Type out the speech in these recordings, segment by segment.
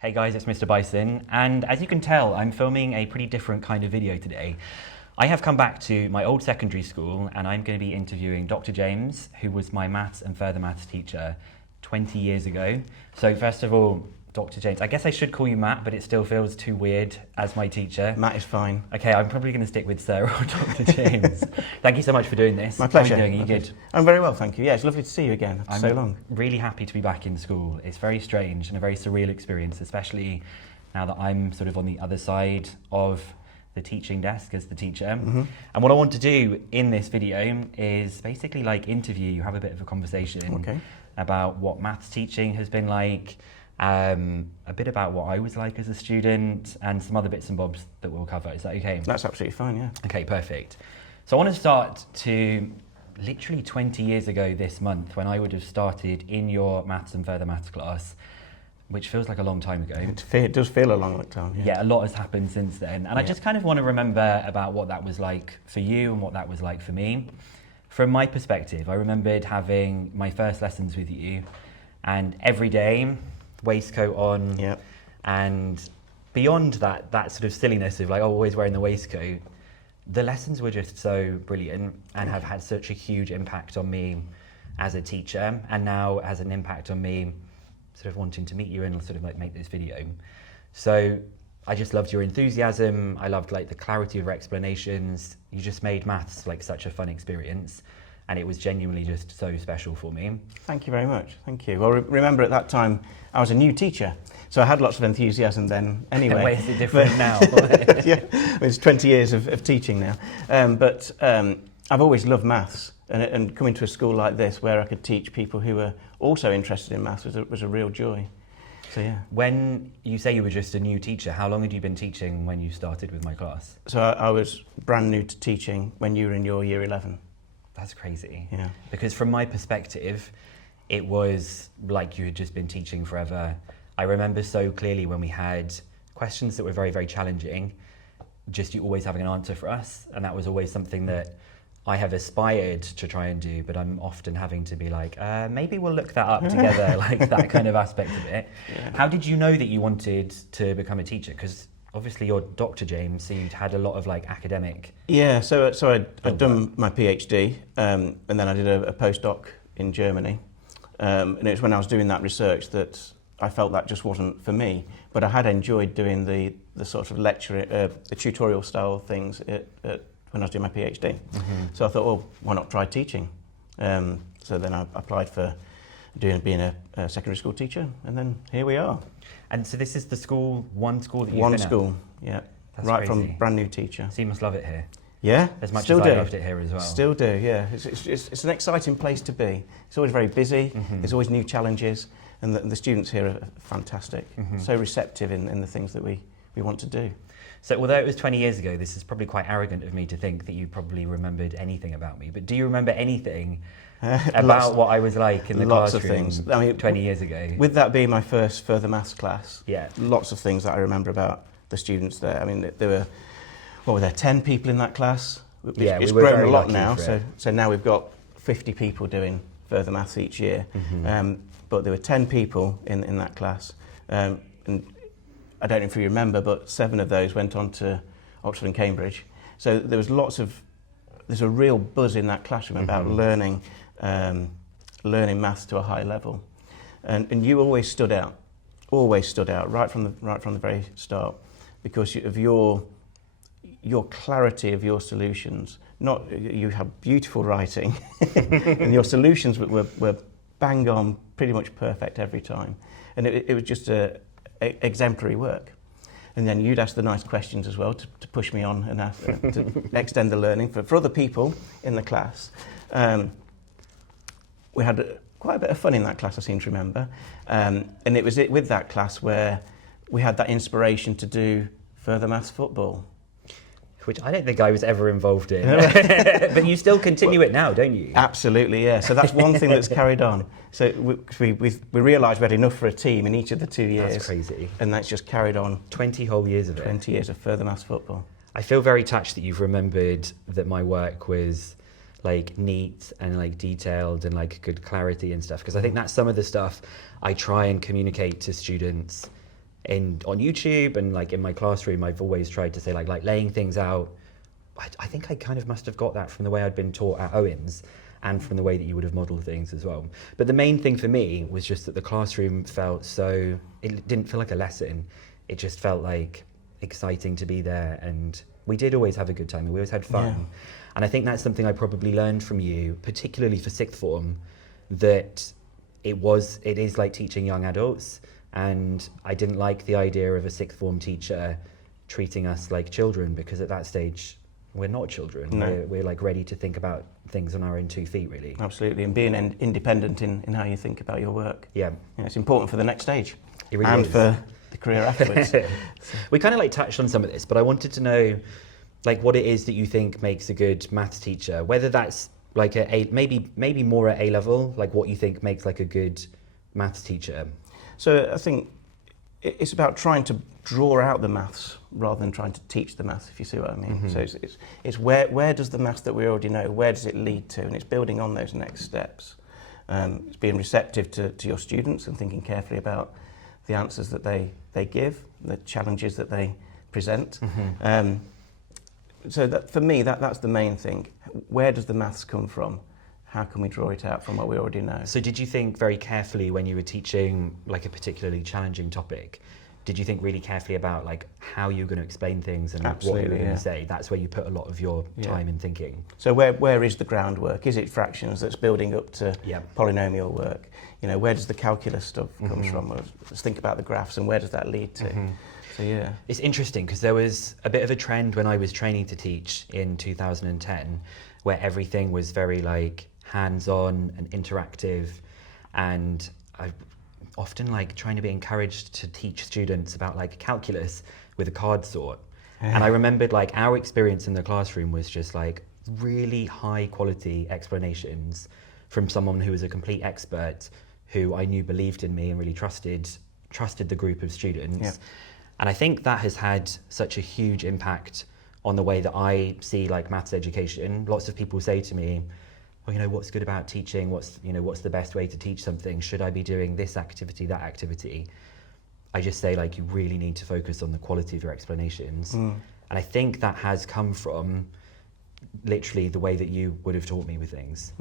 Hey guys, it's Mr Bicen, and as you can tell, I'm filming a pretty different kind of video today. I have come back to my old secondary school and I'm going to be interviewing Dr. James, who was my maths and further maths teacher 20 years ago. So first of all, Dr. James, I guess I should call you Matt, but it still feels too weird as my teacher. Matt is fine. Okay, I'm probably going to stick with Sarah or Dr. James. Thank you so much for doing this. My pleasure. How are you doing? Are you good? I'm very well, thank you. Yeah, it's lovely to see you again after so long. I'm really happy to be back in school. It's very strange and a very surreal experience, especially now that I'm sort of on the other side of the teaching desk as the teacher. And what I want to do in this video is basically like interview you, have a bit of a conversation about what maths teaching has been like, a bit about what I was like as a student, and some other bits and bobs that we'll cover. Is that okay? That's absolutely fine, yeah. Okay, perfect. So I want to start to literally 20 years ago this month, when I would have started in your maths and further maths class, which feels like a long time ago. It does feel a long time, yeah. Yeah, a lot has happened since then. And I just kind of want to remember about what that was like for you and what that was like for me. From my perspective, I remembered having my first lessons with you, and every day, waistcoat on, and beyond that sort of silliness of like always wearing the waistcoat, the lessons were just so brilliant and have had such a huge impact on me as a teacher, and now has an impact on me sort of wanting to meet you and sort of like make this video. So I just loved your enthusiasm. I loved like the clarity of your explanations. You just made maths like such a fun experience, and it was genuinely just so special for me. Thank you very much, thank you. Well, remember at that time, I was a new teacher, so I had lots of enthusiasm then anyway. Why is it different now? Yeah, it's 20 years of teaching now. But I've always loved maths, and coming to a school like this where I could teach people who were also interested in maths was a real joy. So yeah. When you say you were just a new teacher, how long had you been teaching when you started with my class? So I was brand new to teaching when you were in your year 11. That's crazy. Yeah. Because from my perspective, it was like you had just been teaching forever. I remember so clearly when we had questions that were very, very challenging, just you always having an answer for us. And that was always something that I have aspired to try and do, but I'm often having to be like, maybe we'll look that up together, like that kind of aspect of it. Yeah. How did you know that you wanted to become a teacher? Because obviously you're Dr. James, so you'd had a lot of like academic. Yeah, so I'd done my PhD, and then I did a postdoc in Germany. And it was when I was doing that research that I felt that just wasn't for me. But I had enjoyed doing the sort of lecture, the tutorial style things when I was doing my PhD. So I thought, well, why not try teaching? So then I applied for being a secondary school teacher, and then here we are. And so this is the school, one school that you've been at? One school, yeah. That's right crazy. From brand new teacher. So you must love it here. Yeah, as much still as do. I loved it here as well. Still do, yeah. It's an exciting place to be. It's always very busy. There's always new challenges, and the students here are fantastic. So receptive in the things that we want to do. So although it was 20 years ago, this is probably quite arrogant of me to think that you probably remembered anything about me. But do you remember anything about what I was like in the classroom of things. I mean, 20 years ago? With that being my first further maths class, yeah, lots of things that I remember about the students there. I mean, there were, what were there, 10 people in that class? Yeah, it's grown a lot now, so now we've got 50 people doing further maths each year. But there were 10 people in that class. And I don't know if you remember, but 7 of those went on to Oxford and Cambridge. So there was there's a real buzz in that classroom about learning maths to a high level. And you always stood out right from the very start, because of your clarity of your solutions. You have beautiful writing, and your solutions were bang on, pretty much perfect every time. And it was just exemplary work. And then you'd ask the nice questions as well to push me on and to extend the learning for other people in the class. We had quite a bit of fun in that class, I seem to remember. And it was with that class where we had that inspiration to do further maths football. Which I don't think I was ever involved in. But you still continue it now, don't you? Absolutely, yeah. So that's one thing that's carried on. So we realised we had enough for a team in each of the 2 years. That's crazy. And that's just carried on. 20 whole years of it. 20 years of further maths football. I feel very touched that you've remembered that my work was like neat and like detailed and like good clarity and stuff, because I think that's some of the stuff I try and communicate to students on YouTube and like in my classroom, I've always tried to say like laying things out. I think I kind of must have got that from the way I'd been taught at Owens and from the way that you would have modelled things as well. But the main thing for me was just that the classroom felt so, it didn't feel like a lesson. It just felt like exciting to be there, and we did always have a good time and we always had fun. Yeah. And I think that's something I probably learned from you, particularly for sixth form, that it is like teaching young adults, and I didn't like the idea of a sixth form teacher treating us like children, because at that stage we're not children. No. We're like ready to think about things on our own 2 feet, really. Absolutely, and being independent in how you think about your work. Yeah. It's important for the next stage. It really and is. For the career afterwards. We kind of like touched on some of this, but I wanted to know like what it is that you think makes a good maths teacher, whether that's like maybe more at A level, like what you think makes like a good maths teacher. So I think it's about trying to draw out the maths rather than trying to teach the maths, if you see what I mean. Mm-hmm. So it's where does the maths that we already know, where does it lead to? And it's building on those next steps. It's being receptive to your students and thinking carefully about the answers that they give, the challenges that they present. Mm-hmm. So that, for me, that's the main thing. Where does the maths come from? How can we draw it out from what we already know? So did you think very carefully when you were teaching like a particularly challenging topic, did you think really carefully about like how you were going to explain things and what you were going to say? That's where you put a lot of your time and thinking. So where is the groundwork? Is it fractions that's building up to polynomial work? You know, where does the calculus stuff comes from? Let's think about the graphs and where does that lead to? So yeah. It's interesting because there was a bit of a trend when I was training to teach in 2010 where everything was very like hands-on and interactive, and I often like trying to be encouraged to teach students about like calculus with a card sort. And I remembered like our experience in the classroom was just like really high quality explanations from someone who was a complete expert, who I knew believed in me and really trusted the group of students. Yeah. And I think that has had such a huge impact on the way that I see like maths education. Lots of people say to me, well, you know, what's good about teaching? What's the best way to teach something? Should I be doing this activity, that activity? I just say like, you really need to focus on the quality of your explanations. And I think that has come from literally the way that you would have taught me with things.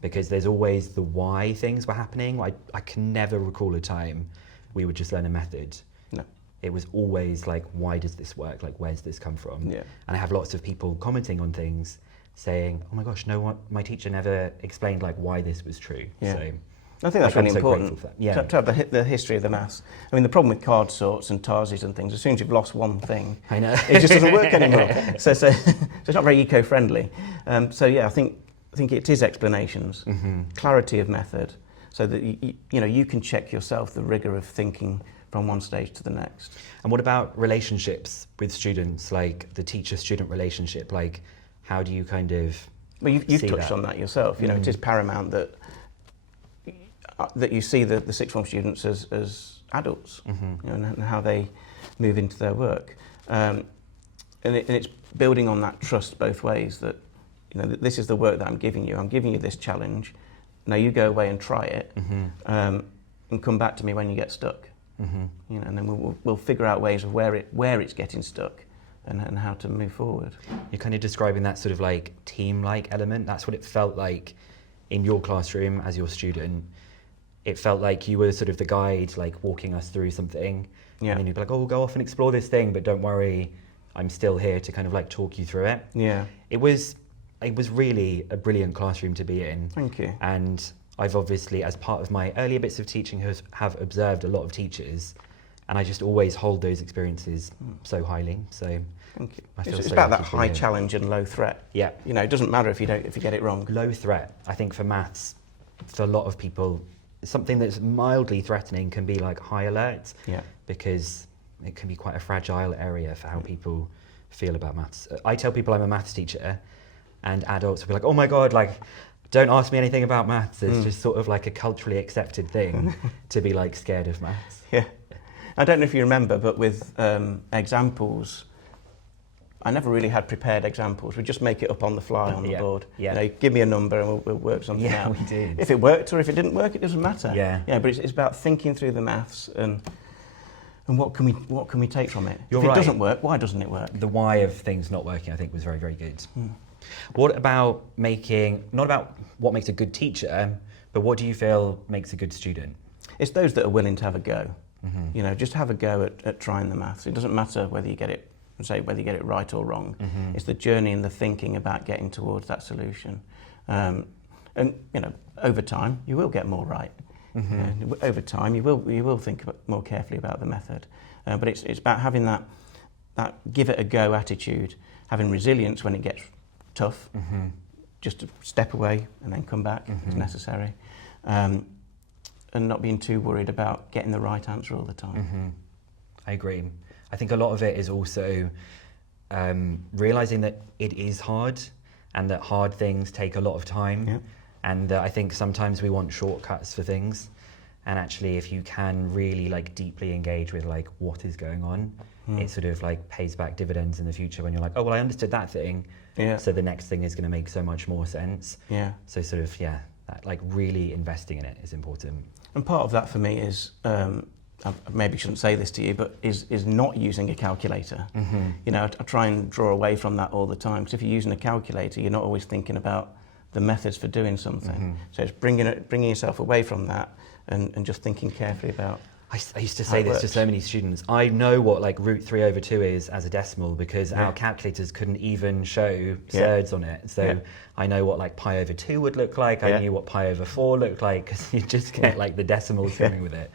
Because there's always the why things were happening. I can never recall a time we would just learn a method. No. It was always like, why does this work? Like, where's this come from? Yeah. And I have lots of people commenting on things saying, oh my gosh, my teacher never explained like why this was true. Yeah. So I think that's really important to have the history of the maths. I mean, the problem with card sorts and TARSs and things, as soon as you've lost one thing, I know. It just doesn't work anymore. So it's not very eco-friendly. So yeah, I think it is explanations, clarity of method, so that you can check yourself the rigour of thinking from one stage to the next. And what about relationships with students, like the teacher-student relationship? Like, how do you kind of Well, you've touched on that yourself. You know, it is paramount that you see the sixth form students as adults, and how they move into their work. And it's building on that trust both ways, that this is the work that I'm giving you. I'm giving you this challenge. Now you go away and try it, and come back to me when you get stuck. And then we'll figure out ways of where it's getting stuck, and how to move forward. You're kind of describing that sort of like team-like element. That's what it felt like in your classroom as your student. It felt like you were sort of the guide, like walking us through something. Yeah. And then you'd be like, oh, we'll go off and explore this thing, but don't worry, I'm still here to kind of like talk you through it. Yeah. It was really a brilliant classroom to be in. Thank you. And I've obviously, as part of my earlier bits of teaching, have observed a lot of teachers, and I just always hold those experiences so highly. So thank you. It's about that high challenge and low threat. Yeah. It doesn't matter if you get it wrong. Low threat. I think for maths, for a lot of people, something that's mildly threatening can be like high alert. Yeah. Because it can be quite a fragile area for how people feel about maths. I tell people I'm a maths teacher, and adults will be like, oh my God, like, don't ask me anything about maths. It's just sort of like a culturally accepted thing to be like scared of maths. Yeah. I don't know if you remember, but with examples, I never really had prepared examples. We just make it up on the fly on the board. Yeah. Give me a number and we'll work something out. Yeah, we did. If it worked or if it didn't work, it doesn't matter. Yeah. Yeah, but it's about thinking through the maths and and what can we take from it? You're if right. it doesn't work, why doesn't it work? The why of things not working, I think, was very, very good. What about not about what makes a good teacher, but what do you feel makes a good student? It's those that are willing to have a go. You know, just have a go at trying the maths. It doesn't matter whether you get it right or wrong. It's the journey and the thinking about getting towards that solution. And you know, over time you will get more right. You know, over time you will think more carefully about the method. But it's about having that give it a go attitude, having resilience when it gets tough, just to step away and then come back as necessary. And not being too worried about getting the right answer all the time. I agree. I think a lot of it is also realising that it is hard and that hard things take a lot of time. Yeah. And I think sometimes we want shortcuts for things. And actually, if you can really like deeply engage with like what is going on, it sort of like pays back dividends in the future when you're like, oh, well, I understood that thing. Yeah. So the next thing is going to make so much more sense. Yeah. So sort of, that, like really investing in it is important. And part of that for me is, I maybe shouldn't say this to you, but is not using a calculator. You know, I try and draw away from that all the time, because if you're using a calculator, you're not always thinking about the methods for doing something. So it's bringing yourself away from that and just thinking carefully about. I used to say this to so many students. I know what like root 3/2 is as a decimal because our calculators couldn't even show thirds on it. So I know what like pi/2 would look like. I knew what pi/4 looked like because you just get like the decimals coming with it.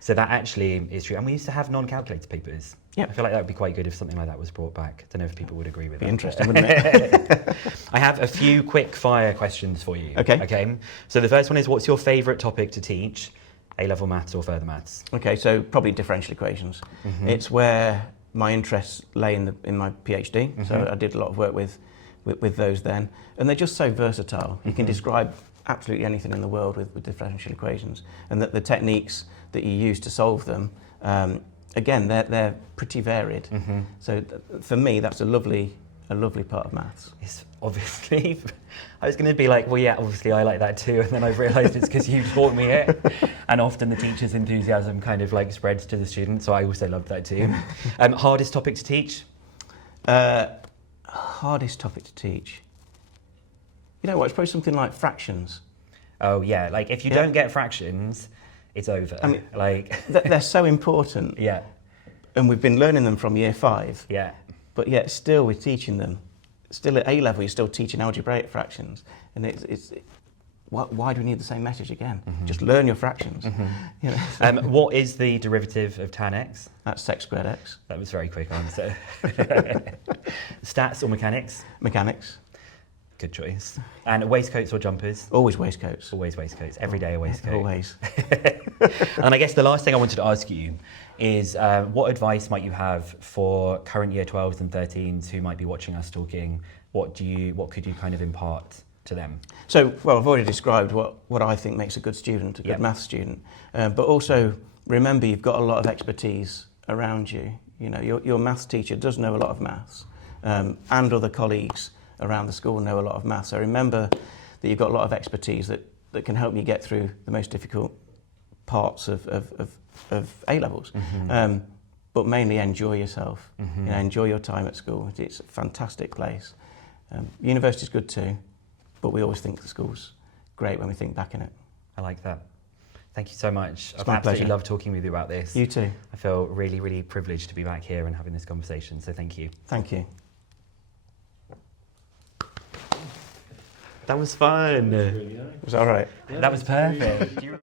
So that actually is true. And we used to have non-calculator papers. I feel like that would be quite good if something like that was brought back. I don't know if people would agree with that. Be interesting, wouldn't it? I have a few quick fire questions for you. Okay. So the first one is, what's your favourite topic to teach? A-level maths or further maths? Okay, so probably differential equations. It's where my interests lay in my PhD. So I did a lot of work with those then, and they're just so versatile. You can describe absolutely anything in the world with differential equations, and that the techniques that you use to solve them, again, they're pretty varied. So for me, that's a lovely part of maths. It's obviously, I was going to be like, well, yeah, obviously I like that too, and then I've realised it's because you taught me it, and often the teacher's enthusiasm kind of like spreads to the students, so I also loved that too. Hardest topic to teach? Hardest topic to teach? You know what, it's probably something like fractions. Oh yeah, like if you don't get fractions, it's over. I mean, like they're so important. And we've been learning them from year 5. But yet still we're teaching them. Still at A-level, you're still teaching algebraic fractions. And why do we need the same message again? Just learn your fractions. You know? What is the derivative of tan x? That's sec squared x. That was a very quick answer. Stats or mechanics? Mechanics. Good choice. And waistcoats or jumpers? Always waistcoats. Always waistcoats. Every day a waistcoat. Always. And I guess the last thing I wanted to ask you is what advice might you have for current year 12s and 13s who might be watching us talking? What could you kind of impart to them? So, well, I've already described what I think makes a good student, a good maths student. But also remember, you've got a lot of expertise around you. You know, your maths teacher does know a lot of maths, and other colleagues around the school know a lot of maths. So remember that you've got a lot of expertise that can help you get through the most difficult parts of A-levels. But mainly enjoy yourself. You know, enjoy your time at school. It's a fantastic place. University's good too, but we always think the school's great when we think back in it. I like that. Thank you so much. It's I've my absolutely pleasure. loved talking with you about this. You too. I feel really, really privileged to be back here and having this conversation, so thank you. Thank you. That was fun. It was all right. That was perfect.